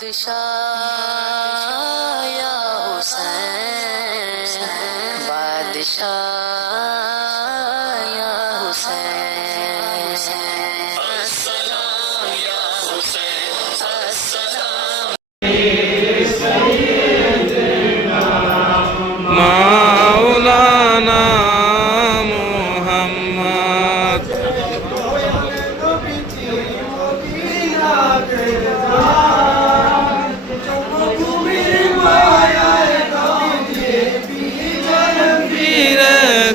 بادشاہ یا حسین؟ بادشاہ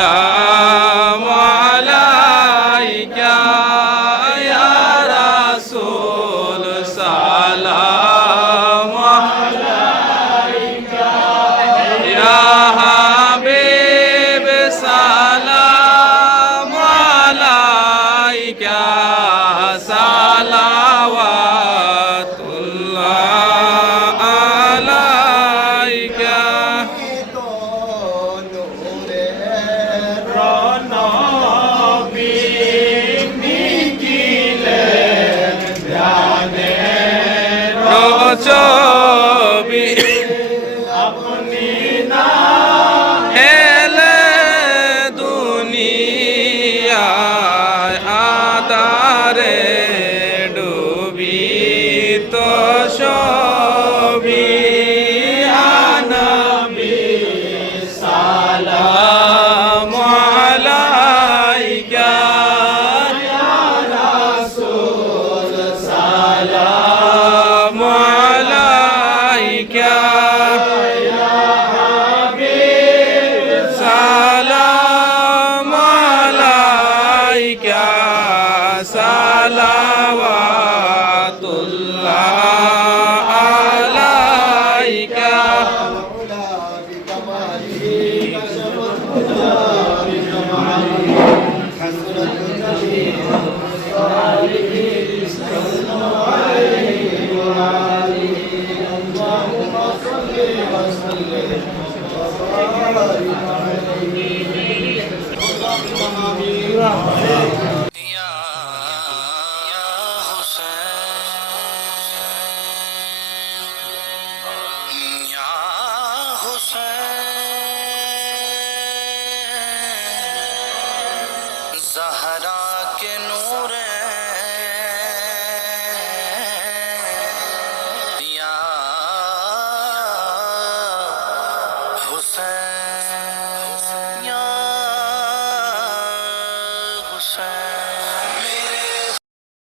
সালাম আলা ছবি। আপনি না এলে দুনিয়া আদারে Bravo.